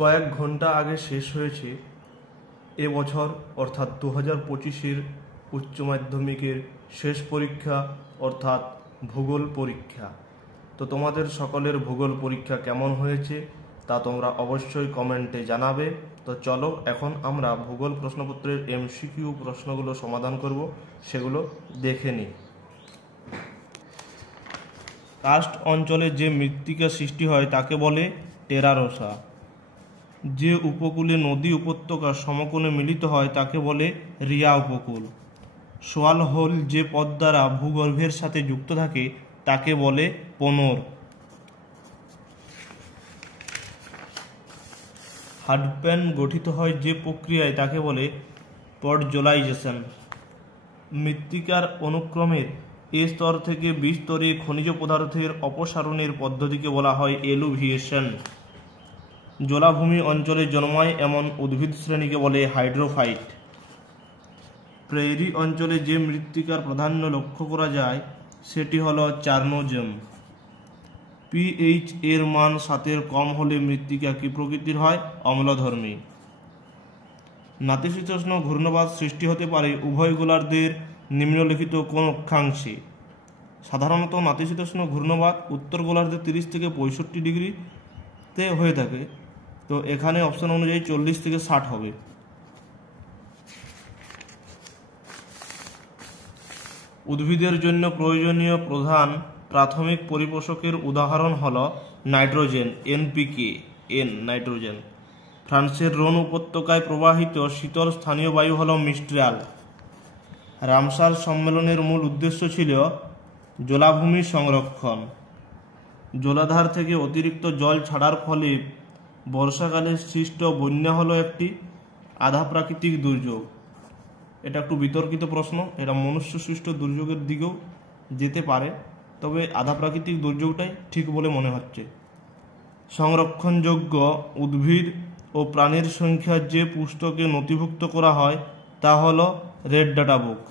কয়েক ঘন্টা আগে শেষ হয়েছে এবছর অর্থাৎ 2025-এর উচ্চ মাধ্যমিকের শেষ পরীক্ষা অর্থাৎ ভূগোল পরীক্ষা। তো তোমাদের সকলের ভূগোল পরীক্ষা কেমন হয়েছে তা তোমরা অবশ্যই কমেন্টে জানাবে। তো চলো এখন আমরা ভূগোল প্রশ্নপত্রের এমসিকিউ প্রশ্নগুলো সমাধান করব, সেগুলো দেখে নিই। কার্স্ট অঞ্চলে যে মৃত্তিকা সৃষ্টি হয় তাকে বলে টেরারোসা। যে উপকূলে নদী উপত্যকা সমকোণে মিলিত হয় তাকে বলে রিয়া উপকূল। সোয়াল হোল যে পথ দ্বারা ভূগর্ভের সাথে যুক্ত থাকে তাকে বলে পোনর। হার্ডপ্যান গঠিত হয় যে প্রক্রিয়ায় তাকে বলে পডজোলাইজেশন। মৃত্তিকার অনুক্রমের এ স্তর থেকে বি স্তরে খনিজ পদার্থের অপসারণের পদ্ধতিকে বলা হয় এলুভিয়েশন। জলাভূমি অঞ্চলে জন্মায় এমন উদ্ভিদ শ্রেণীকে বলে হাইড্রোফাইট। প্রেরি অঞ্চলে যে মৃত্তিকার প্রাধান্য লক্ষ্য করা যায় সেটি হল চার্নোজেম। পিএইচ এর মান 7-এর কম হলে মৃত্তিকা কি প্রকৃতির হয়? অম্লধর্মী। নাতিশীতোষ্ণ ঘূর্ণবাত সৃষ্টি হতে পারে উভয় গোলার্ধের নিম্নলিখিত কোন অক্ষাংশে? সাধারণত নাতিশীতোষ্ণ ঘূর্ণবাত উত্তর গোলার্ধে 30 থেকে 65 ডিগ্রিতে হয়ে থাকে। তো এখানে অপশন অনুযায়ী 40 থেকে 60 হবে। উদ্ভিদের জন্য প্রয়োজনীয় প্রধান প্রাথমিক পরিপোষকের উদাহরণ হল নাইট্রোজেন, এনপিকে, নাইট্রোজেন। ফ্রান্সের রোন উপত্যকায় প্রবাহিত শীতল স্থানীয় বায়ু হল মিস্ট্রাল। রামসার সম্মেলনের মূল উদ্দেশ্য ছিল জলাভূমি সংরক্ষণ। জলাধার থেকে অতিরিক্ত জল ছাড়ার ফলে বর্ষাকালে সৃষ্ট বন্যা হলো একটি আধা প্রাকৃতিক দুর্যোগ। এটা একটু বিতর্কিত প্রশ্ন, এটা মনুষ্য সৃষ্ট দুর্যোগের দিকেও যেতে পারে, তবে আধা প্রাকৃতিক দুর্যোগটাই ঠিক বলে মনে হচ্ছে। সংরক্ষণযোগ্য উদ্ভিদ ও প্রাণীর সংখ্যা যে পুস্তকে নথিভুক্ত করা হয় তা হল রেড ডাটা বুক।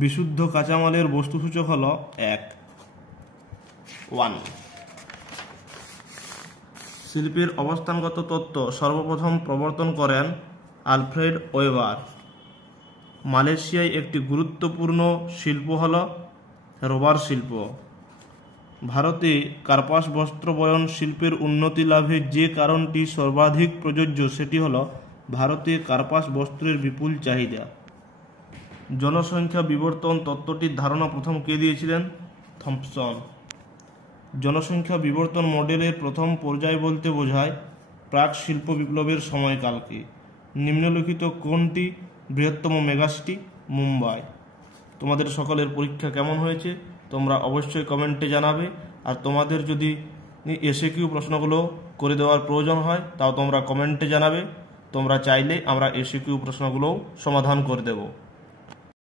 বিশুদ্ধ কাঁচামালের বস্তুসূচক হল 1। শিল্পের অবস্থানগত তত্ত্ব সর্বপ্রথম প্রবর্তন করেন আলফ্রেড ওয়েবার। মালয়েশিয়ায় একটি গুরুত্বপূর্ণ শিল্প হল রবার শিল্প। ভারতে কার্পাস বস্ত্র বয়ন শিল্পের উন্নতি লাভে যে কারণটি সর্বাধিক প্রযোজ্য সেটি হল ভারতে কার্পাস বস্ত্রের বিপুল চাহিদা। জনসংখ্যা বিবর্তন তত্ত্বটির ধারণা প্রথম কে দিয়েছিলেন? থমসন। জনসংখ্যা বিবর্তন মডেলের প্রথম পর্যায় বলতে বোঝায় প্রাক শিল্প বিপ্লবের সময়কালকে। নিম্নলিখিত কোনটি বৃহত্তম মেগাসিটি? মুম্বাই। তোমাদের সকলের পরীক্ষা কেমন হয়েছে তোমরা অবশ্যই কমেন্টে জানাবে। আর তোমাদের যদি এসএকিউ প্রশ্নগুলো করে দেওয়ার প্রয়োজন হয় তাও তোমরা কমেন্টে জানাবে। তোমরা চাইলে আমরা এসএকিউ প্রশ্নগুলোও সমাধান করে দেব।